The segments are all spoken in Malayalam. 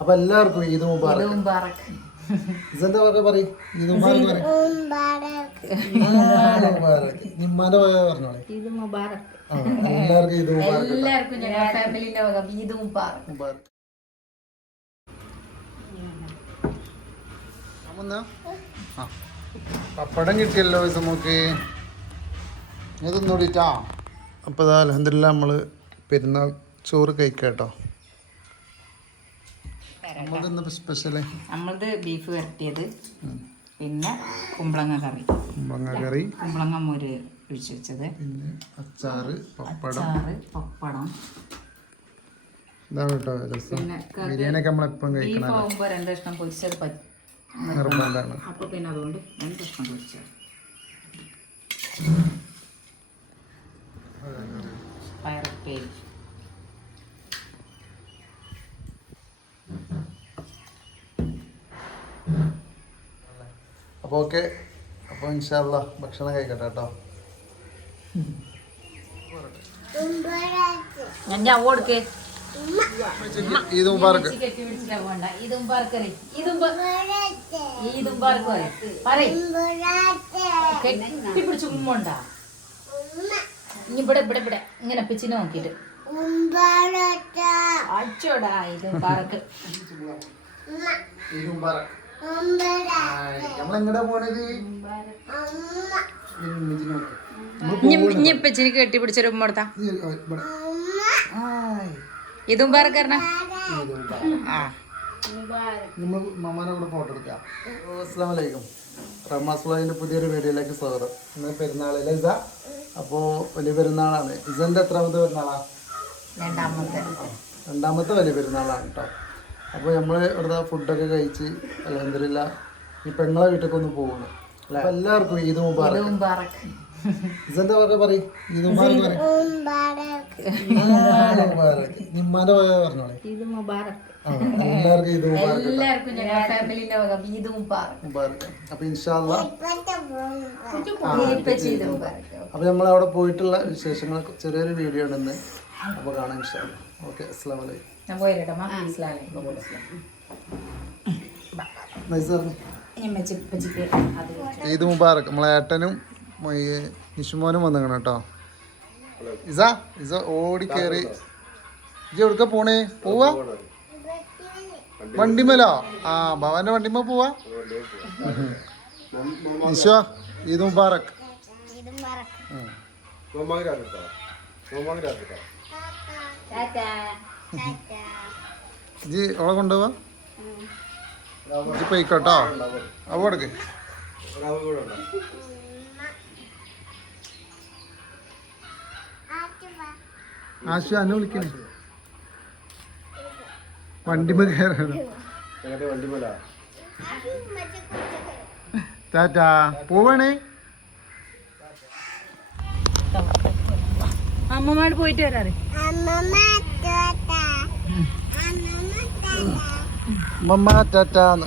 അപ്പൊ എല്ലാവർക്കും ഈദ് മുബാറക്. മുബാറക്. ഇതെന്താ പറഞ്ഞ പറയും? ഈദ് മുബാറക് പറയും. ഈദ് മുബാറക്. നിമ്മാന്റെ പോയ പറഞ്ഞോളെ. ഈദ് മുബാറക്. ആ, എല്ലാവർക്കും ഈദ് മുബാറക് കേട്ടോ. എല്ലാവർക്കും ഞങ്ങളുടെ ഫാമിലിന്റെ വക ഈദ് മുബാറക്. മുബാറക്. അമ്മന്നാ? ആ. പപ്പടം കിട്ടിയല്ലോ ഇത് നമുക്ക് ഇതൊന്നൂടിട്ടാ അപ്പോൾ ഇതാ അലഹദില്ല നമ്മൾ പെരുന്നാൾ ചോറ് കഴിക്കാം കേട്ടോ ഇന്ന് സ്പെഷ്യൽ നമ്മളത് ബീഫ് വരട്ടിയത്. പിന്നെ കുമ്പളങ്ങ കറി. കുമ്പളങ്ങ കറി. കുമ്പളങ്ങ മോര് ഒഴിച്ചു വെച്ചത്. പിന്നെ അച്ചാറ് പപ്പടം. ചാറ് പപ്പടം. ഇതാണ് കേട്ടോ രസം ബിരിയാണിയൊക്കെ നമ്മളെപ്പം കഴിക്കണം ആവുമ്പോൾ രണ്ട് കഷ്ണം പൊരിച്ചത് നിർബന്ധമാണ്. അപ്പൊ പിന്നെ അതുകൊണ്ട് രണ്ട് കഷ്ണം പൊരിച്ചത്. പയറുപ്പേരി. അപ്പോൾ ഓക്കെ. അപ്പോൾ ഇൻഷാല്ല ഭക്ഷണം കഴിക്കട്ടെ കേട്ടോ. ഞാൻ ഈദ് മുബാറക്ക് ഇതും ഇതും ഇതും ഉമ്മണ്ട ഇനി ഇവിടെ ഇവിടെ ഇവിടെ. ഇങ്ങനെ പിച്ചിന് നോക്കിട്ട് അച്ചോടാ ഇതും പാർക്ക് ഈദ് മുബാറക്ക് നമ്മളെങ്ങടാ പോണത്? ഇമ്മച്ചിനെ നോക്ക്. നമ്മൾ ഇനി പിച്ചിന് കെട്ടി പിടിച്ചൊരു ഉമ്മ കൊടുത്താ. ഇതും മുബാറക്ക്. ആ. നമ്മൾ മമ്മാനെ കൂടെ ഫോട്ടോ എടുക്കാം. അസ്സാം വലൈക്കും റമാസ് വ്ളോഗിന്റെ പുതിയൊരു വീഡിയോയിലേക്ക് സ്വാഗതം. ഇന്ന് പെരുന്നാളിലെ ഇസ? അപ്പോ വലിയ പെരുന്നാളാണ്. ഇസന്റെ എത്രാമത്തെ പെരുന്നാളാ? രണ്ടാമത്തെ. രണ്ടാമത്തെ വലിയ പെരുന്നാളാണ് കേട്ടോ അപ്പോൾ നമ്മൾ ഇവിടുത്തെ ഫുഡൊക്കെ കഴിച്ച് അലഹദില്ല ഈ പെങ്ങളെ വീട്ടിലേക്ക് ഒന്ന് പോകുന്നു അപ്പോൾ എല്ലാവർക്കും ഈദ് മുബാറക്. ഇതെന്താ പറഞ്ഞ പറയും ഈദ് മുബാറക് മുബാറക്. പോയ പറഞ്ഞോളെ. മുബാറക്. എല്ലാവർക്കും ഈദ് മുബാറക് എല്ലാവർക്കും വക ഈദ് മുബാറക്. മുബാറക്. അപ്പോൾ ഇൻഷാല്ല അപ്പോൾ നമ്മൾ അവിടെ പോയിട്ടുള്ള വിശേഷങ്ങൾ ചെറിയൊരു വീഡിയോ ഉണ്ടെന്ന് അപ്പോൾ കാണാം ഇൻഷാല്ല ഓക്കെ അസ്സാം വലൈക്കും ഞാൻ ഈദ് മുബാറക്. നമ്മളെ ഏട്ടനും നിഷുമോനും വന്നിങ്ങനെ കേട്ടോ. ഇസ ഇസ ഓടി കേറി. ഇജ എവിടുക്ക പോണേ? പോവാ? വണ്ടിമേലോ? ആ ഭവന്റെ വണ്ടിമ പോവാ? നിഷോ ഈദ് മുബാറക്. ഉം. ഇജി അവളെ കൊണ്ടുപോവാ? ഇജി പോയിക്കോട്ടോ അവ കൊടുക്ക്. ആശു അന്നെ വിളിക്കണേ. വണ്ടിമ കയറണം ടാറ്റാ പോവാണേ. അമ്മമാട് പോയിട്ട് വരാറ്. മമ്മ ടാറ്റാന്ന്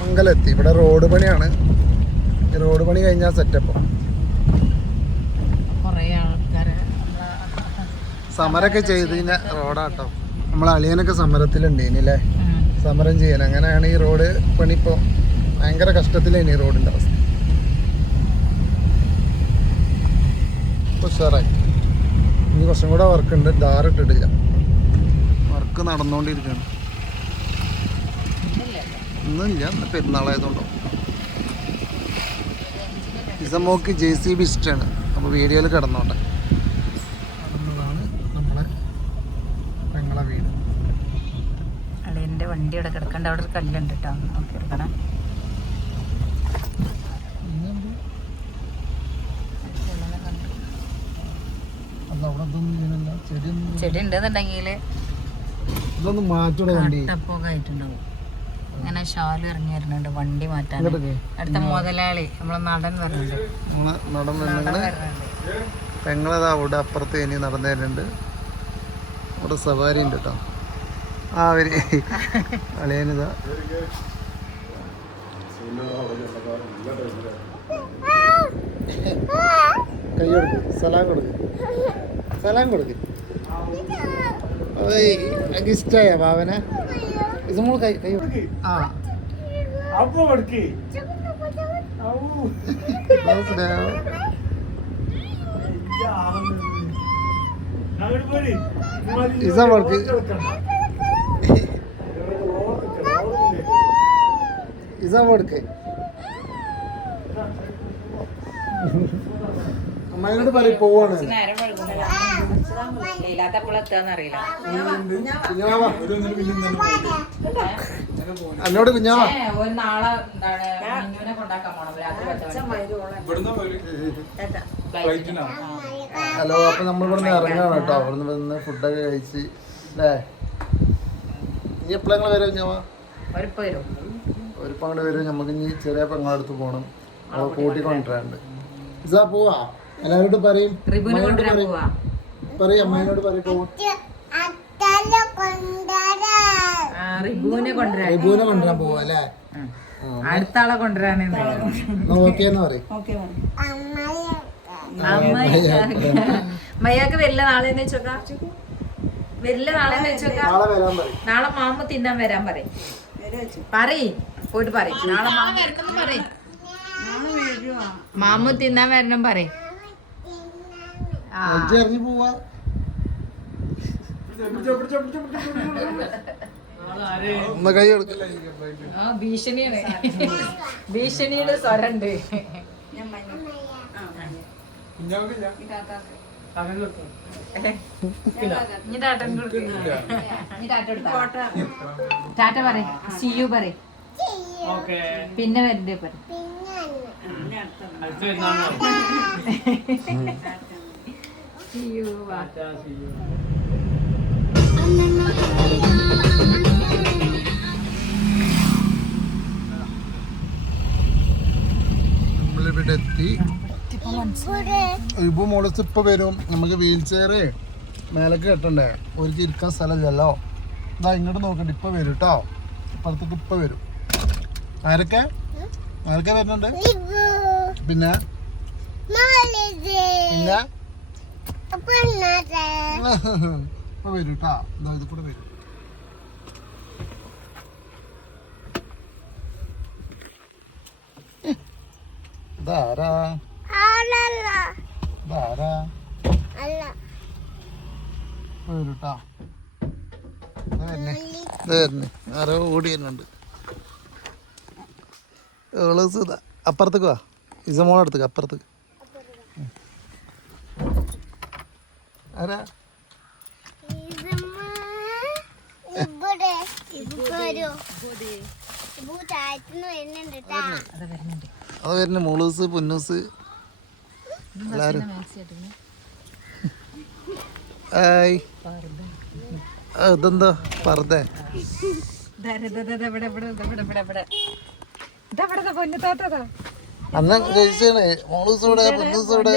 മംഗലെത്തി. ഇവിടെ റോഡ് പണിയാണ്. ഈ റോഡ് പണി കഴിഞ്ഞാൽ സെറ്റപ്പ് കൊറേ ആൾക്കാര് സമരമൊക്കെ ചെയ്ത് റോഡാട്ടോ. നമ്മളെ അളിയനൊക്കെ സമരത്തിലുണ്ട് അല്ലേ സമരം ചെയ്യാൻ അങ്ങനെയാണ് ഈ റോഡ് പണിപ്പോ ഭയങ്കര കഷ്ടത്തിലാണ് ഈ റോഡിന്റെ അവസ്ഥ. ഉഷാറായി. ഇനി കുറച്ചും കൂടെ വർക്ക് ഉണ്ട് ധാരിട്ടിട്ടില്ല വർക്ക് നടന്നുകൊണ്ടിരിക്കുകയാണ് ഒന്നുമില്ല പെരുന്നാളായതുകൊണ്ടോ. ഇസമോക്ക് ജെ സി ബി ഇഷ്ടമാണ് അപ്പോൾ വീഡിയോയിൽ കിടന്നോട്ടെ നടന്നതാണ് നമ്മളെ പെങ്ങളെ വീട് അളിയന്റെ വണ്ടി ഇവിടെ കിടക്കണ്ട. അവിടെ ഒരു കല്ലുണ്ട് കേട്ടോ നോക്കി എടുക്കണേ അവിടെ ചെടി ഉണ്ടെന്നുണ്ടെങ്കിൽ ഇങ്ങനെ ഷാൽ ഇറങ്ങി വരുന്നുണ്ട്. വണ്ടി മാറ്റാൻ. അടുത്ത മുതലാളി. നമ്മളെ നടൻ വരുന്നുണ്ട്. പെങ്ങളതാ നടൻ നടൻ വരുന്നുണ്ട്. പെങ്ങളത് അവിടെ അപ്പുറത്ത് ഇനി നടന്നു തരുന്നുണ്ട് അവിടെ സവാരി ഉണ്ട് കേട്ടോ ആ വരി അളിയനിതാ. കൈ കൊടുക്ക് സലാം കൊടുക്ക്. സലാം കൊടുക്ക്. ഇഷ്ടമായ ഭാവന ഇത് മോൾ കൈ കൈ. ആ. അപ്പൊ കൊടുക്ക്? ഇസ കൊടുക്ക്. ഇസ കൊടുക്ക്. അമ്മയോട് പറയും പോവാണ്. എന്നോട് കുഞ്ഞാവാ. ഒരു നാളെ എന്താണ് മിന്നുവിനെ കൊണ്ടാക്കാൻ പോണം. രാത്രി പത്ത് മണിക്ക്. ഹലോ അപ്പൊ നമ്മൾ ഇവിടുന്ന് ഇറങ്ങാണ് കേട്ടോ. അവിടുന്ന് വന്ന് ഫുഡൊക്കെ കഴിച്ച് അല്ലേ ഇനി എപ്പോഴെങ്കിലും വരും കുഞ്ഞാവാ? അവരിപ്പോ പേര് ഒരു പങ്കട് വരും നമുക്ക് ഇനി ചെറിയ പെങ്ങളടുത്ത് പോകണം അവ കൂട്ടിക്കൊണ്ടിരാണ്ട് ഇസാ പോവാ. എല്ലാവരോടും പറയും. അമ്മയോട് പറയും. പറയും അമ്മേനോട് പറയും പോവും ആ, റിബുവിനെ കൊണ്ടുവരാൻ. പോവാ അല്ലേ? അടുത്ത ആളെ ഓക്കെ എന്ന് പറയും. മയ്യാക്ക് വരില്ല നാളെ എന്ന് വെച്ചോക്കാ വരില്ല നാളെ എന്ന് വെച്ചോക്കാ നാളെ വരാൻ പറയും. നാളെ മാമ തിന്നാൻ വരാൻ പറയും. പറയ്. പോയിട്ട് പറയും. നാളെ മാമ വരണം പറയും. മാമു തിന്നാൻ വരണം പറയും. ഭീഷണിയാണ്. ഭീഷണിയുടെ സ്വരണ്ട്. ടാറ്റ കൊടുത്താ. സിയു പറയ്. പിന്നെ വരണ്ടേ പറ എത്തി ഇപ്പൊ മോളസ് ഇപ്പൊ വരും. നമുക്ക് വീൽ ചെയർ മേലേക്ക് കെട്ടണ്ടേ? ഒരു ഇരിക്കാൻ സ്ഥലമില്ലല്ലോ. ഇതാ ഇങ്ങോട്ട് നോക്കണ്ട ഇപ്പൊ വരും കേട്ടോ ഇപ്പുറത്തേക്ക് ഇപ്പൊ വരും. ആരൊക്കെ? ആരൊക്കെ വരുന്നുണ്ട്? പിന്നെ? പിന്നെ? ഇപ്പൊ വരും കേട്ടോ ഇതാ കൂടെ വരും. ഇതാരാ ഇതാരാ കേട്ടോ ആരോ ഓടി വരുന്നുണ്ട്. അപ്പുറത്തേക്ക് വാ. ഇസമോളെ അടുത്തേക്ക് അപ്പുറത്തേക്ക്. ആരാ? അത് വരുന്ന മുളൂസ് പുന്നൂസ്. എല്ലാരും ഹായ്. ഇതെന്താ? പറഞ്ഞേ അന്ന് കഴിച്ചാണ് മോളൂസ് ഇവിടെ പുന്നൂസ് ഇവിടെ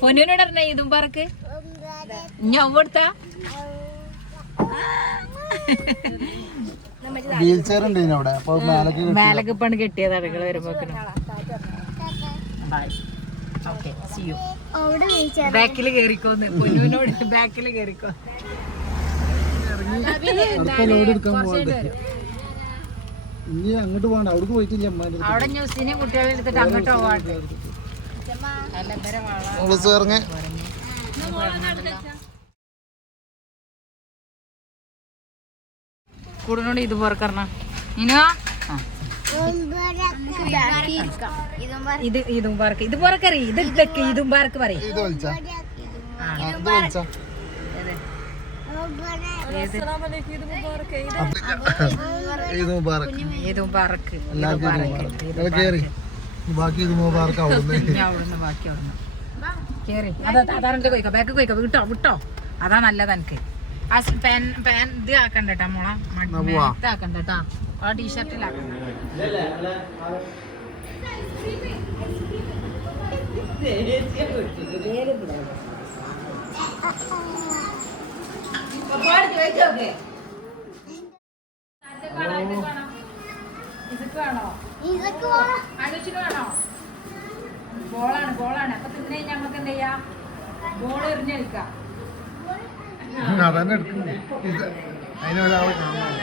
പൊന്നുവിനോട് പറഞ്ഞ ഇതും പറക്ക്. ഞാൻ കൊടുത്ത വീൽ ചെയർ ഉണ്ട് ഇതിന് അവിടെ അപ്പൊ മേലേക്ക് കെട്ടി. മേലക്ക് പണ്ട് കെട്ടിയത് അടകൾ വരുമ്പോക്കിനും സി സിയു ബാക്കിൽ കേറിക്കോന്ന്. പൊന്നുവിനോട് ബാക്കിൽ കേറിക്കോ. അടുത്ത ലോഡ് എടുക്കാൻ പോകണ്ടേ ഇനി അങ്ങോട്ട് പോകണ്ട. അവിടേക്ക് പോയിട്ടില്ല അവിടെ ന്യൂസിനെ കുട്ടികളെ എടുത്തിട്ട് അങ്ങോട്ട് പോവാണ്ട് ഇറങ്ങി കൂടുന്നോട് ഇത് പോർക്കറണ ഇനോ ഇത് ഇതും പാർക്ക് ഇത് പോറക്കറി ഇത് ഇതൊക്കെ ഇതും പാർക്ക് പറയും ഇത് വലിച്ചാ ആ, ഇത് വലിച്ചാ ഇത് മുബാറക്ക് ഇതും പാർക്ക് എല്ലാവർക്കും ഇത് മുബാറക്ക് കേറി ബാക്കി അവിടുന്ന് ബാക്കി അവിടുന്ന് കേറി അതാ അതാറിന്റെ പോയിക്കോ ബാക്ക് പോയിക്കോ വിട്ടോ വിട്ടോ അതാ നല്ലത് എനിക്ക് ഇത് ആക്കണ്ട കേട്ടാ മോളെ. ഇതാക്കണ്ട കേട്ടാ ആ ടീഷർട്ടിലാക്കണ്ട ഇതൊക്കെ വേണോ? അനുച്ചിന് വേണോ? ബോളാണ് ബോളാണ്. അപ്പൊ തിന്നു കഴിഞ്ഞാൽ നമുക്ക് എന്ത് ചെയ്യാം ബോൾ എറിഞ്ഞെടുക്കാം അതന്നെ എടുക്കുന്നു ഇത് അതിനൊരാൾ കാണാൻ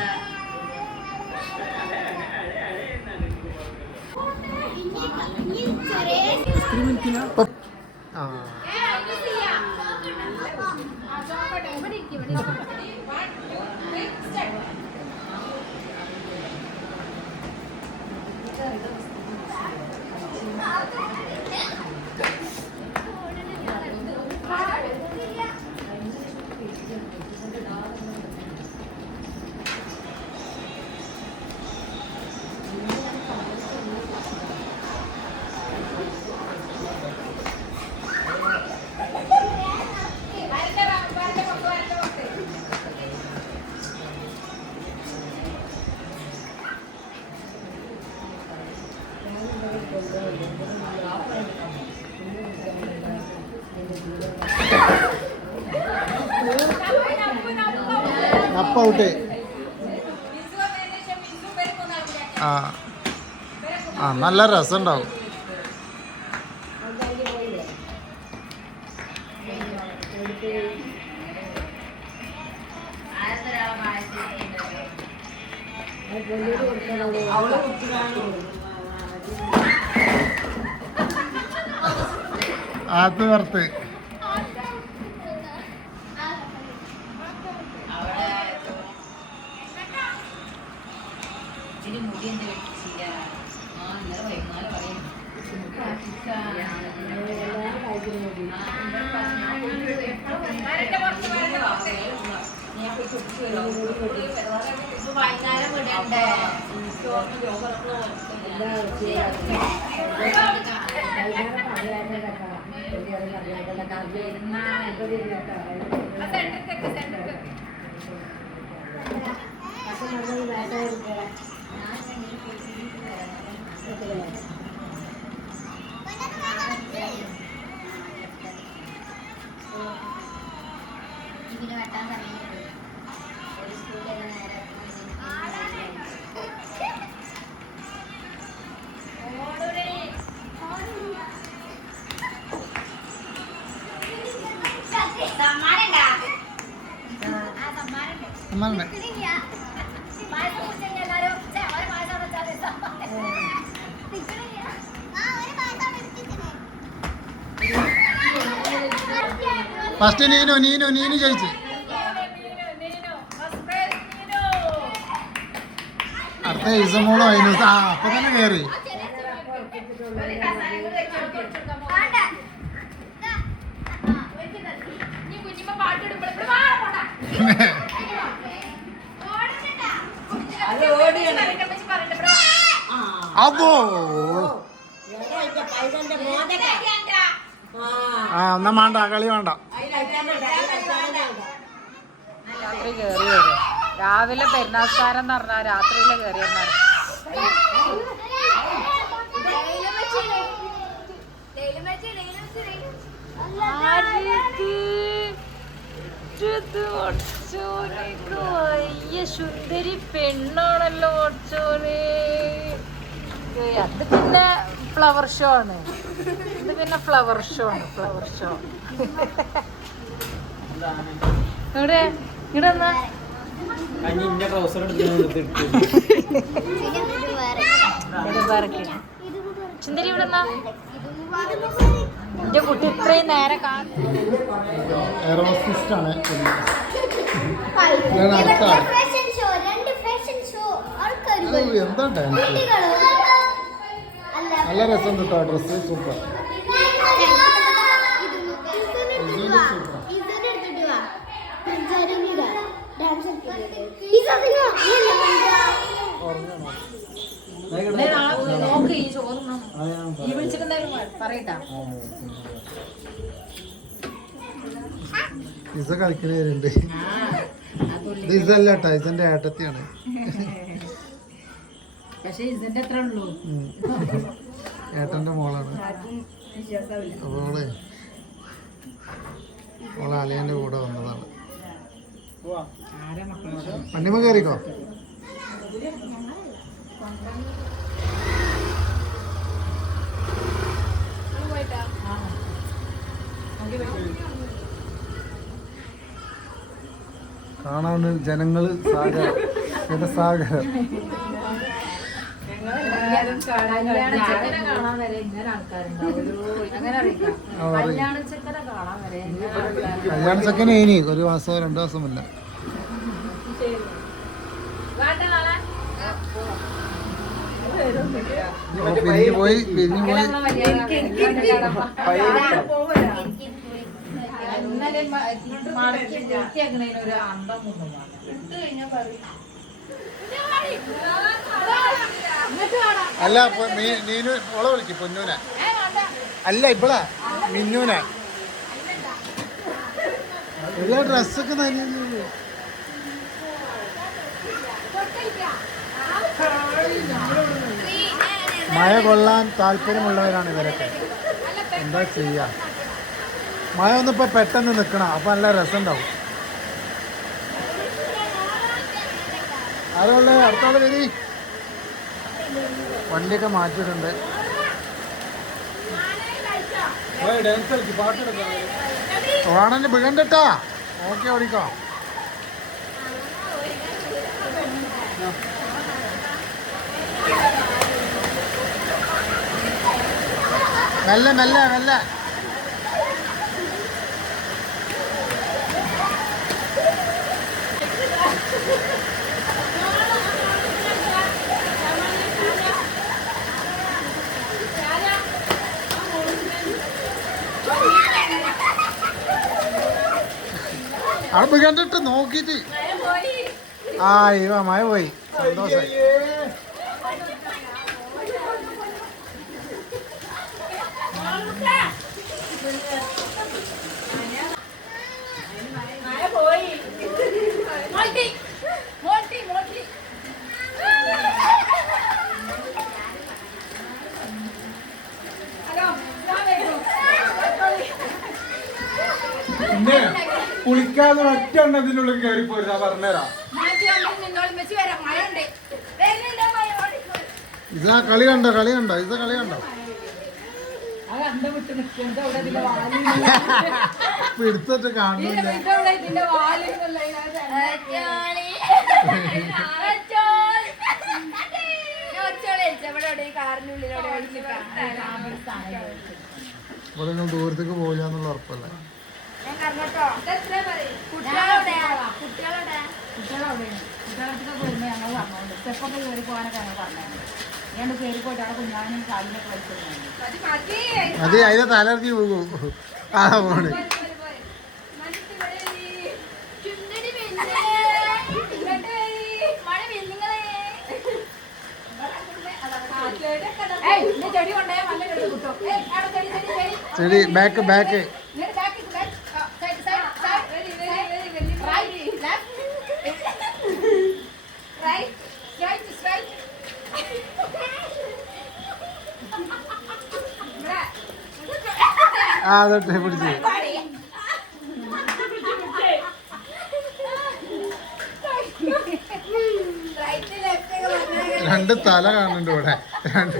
ആ. അപ്പ ഔട്ട് ആ. ആ നല്ല രസമുണ്ടാവും ആത്ത് വറുത്ത് ഇച്ചിരി മുടി എന്താ വെച്ചില്ല ആ ഇന്നലെ വൈകുന്നേരം പറയും. വൈകുന്നേരം വിടണ്ടേ ഇതിന് വെട്ടാൻ സമയമുണ്ട് ഫസ്റ്റ് നീനു നീനു നീനു ജയിച്ചു. അടുത്ത ഇസമോളോ അതിന് ആ അപ്പൊ തന്നെ കയറി അപ്പോ. ആ എന്നാ വേണ്ട കളി വേണ്ട രാത്രി കയറി വരും രാവിലെ പെരുന്നാസ്കാരം എന്ന് പറഞ്ഞാൽ രാത്രിയിൽ കയറി എന്നാണ് സുന്ദരി പെണ്ണാണല്ലോ ഒച്ചോനെ അത് പിന്നെ ഫ്ലവർ ഷോ ആണ്. ഇത് പിന്നെ ഫ്ലവർ ഷോ ആണ് ഫ്ലവർ ഷോ. ഇവിടെ ഇവിടെ എന്നാ ഇവിടെ എന്നാ എന്റെ കുട്ടി ഇത്രയും നേരം എന്താ നല്ല രസം കിട്ടോ ഡ്രസ്സ് സൂപ്പർ ദേ നാളെ നോക്ക് ഈ ചോറ് ഈ പറയട്ടാ. പിസ കളിക്കുന്നവരുണ്ട് ഇത് ഇതല്ല കേട്ടോ ഇതിന്റെ ഏട്ടത്തിയാണ്. പക്ഷെ ഇതിന്റെ എത്ര ഉള്ളൂ. ഉം. ഏട്ടന്റെ മോളാണ്. അവൾ അവളെ അളിയന്റെ കൂടെ വന്നതാണ്. വണ്ടിമ കയറിക്കോ കാണാൻ ജനങ്ങൾ സാഗരം ജനസാഗരം കല്യാണച്ചക്കനെ കാണാൻ വരെ ഇങ്ങനെ ആൾക്കാരുണ്ടാവുമല്ലോ അങ്ങനെ അറിയിക്കാം ആ, പറയ്. കല്യാണച്ചക്കനെ കാണാൻ വരെ ജനങ്ങൾ സാഗരം കല്യാണ ചക്കന ഇനി ഒരു മാസമോ രണ്ടു മാസമില്ല അപ്പൊ പിരിഞ്ഞു പോയി പിരിഞ്ഞു പോയി. അല്ല നീനു ഓളെ വിളിക്ക് പൊന്നൂനെ. അല്ല ഇപ്പളാ മിന്നൂനെ. എല്ലാ ഡ്രസ്സൊക്കെ നനയുന്നു മഴ കൊള്ളാൻ താല്പര്യമുള്ളവരാണ് ഇവരൊക്കെ. എന്താ ചെയ്യുക മഴ ഒന്നിപ്പോ പെട്ടെന്ന് നിൽക്കണം അപ്പൊ നല്ല രസം ഉണ്ടാവും ആരുള്ള? അടുത്തുള്ള വരി. വണ്ടിയൊക്കെ മാറ്റിയിട്ടുണ്ട്. ഓണന് വിഴണ്ടട്ടാ ഓക്കെ ഓടിക്കോ. മെല്ലെ മെല്ലെ മെല്ലെ അവിടെ കണ്ടിട്ട് നോക്കിയിട്ട്. ആ ഇവ മഴ പോയി. സന്തോഷായി. കയറി പോയി കയറി പോരുന്ന പറഞ്ഞുതരാം ഇതാ കളി കണ്ടോ കളി കണ്ടോ? ഇത് കളി കണ്ടോ? എടുത്തിട്ട് ഇവിടെ നിങ്ങൾ ദൂരത്തേക്ക് പോയാന്നുള്ള എന്നുള്ള ഉറപ്പല്ലേ? കുട്ടികളടുത്തൊക്കെ വരുമ്പോൾ ഞങ്ങൾ പറഞ്ഞോണ്ട്. സ്റ്റെപ്പൊക്കെ കയറി പോകാനൊക്കെ ഞങ്ങൾ പറഞ്ഞു ഞാൻ കയറി പോയിട്ട് അവിടെ കുഞ്ഞാനും കാലിനൊക്കെ വലിച്ചിരുന്നു അത് അതിന്റെ തലർത്തി പോകും ആ പോണ്. ചെടി ബാക്ക് നല്ല ചെടി കിട്ടും ഏയ് അവിടെ ചെടി ചെടി ചെടി ചെടി ബാക്ക് ബാക്ക് ഇങ്ങോട്ട് back ക്ക് back. ആ, side, side, side. Right, left. Right, straight, straight. ഇവിടെ. ആ അതൊട്ടെ പിടിച്ച്. രണ്ട് തല കാണുന്നുണ്ട് ഇവിടെ. രണ്ട്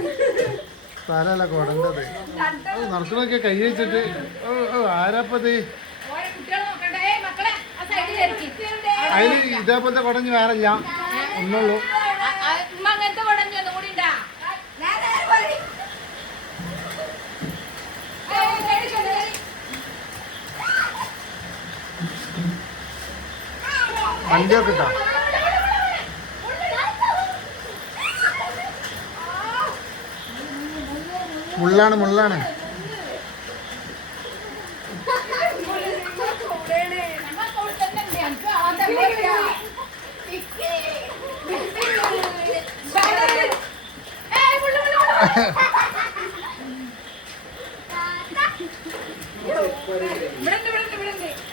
തലല്ല കൊടണ്ടത്. നടക്കണൊക്കെ കൈ വെച്ചിട്ട്. ആരാപ്പത് അതിന് ഇതേപോലത്തെ കുടഞ്ഞ് വേറെ ഇല്ല ഒന്നുള്ളൂ ഉമ്മ അങ്ങനത്തെ കുടഞ്ഞു ഒന്നും കൂടി ഉണ്ടാ വണ്ടിയൊക്കെ ഇട്ടാ. മുള്ളാണ് മുള്ളാണ്.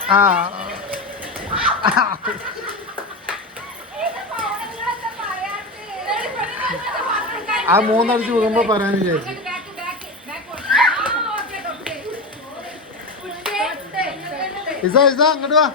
ആ. ആ മൂന്നടിച്ച് പോകുമ്പോ പറയാൻ വിചാരിച്ചു. ഇസ ഇസ അങ്ങോട്ട് വാ.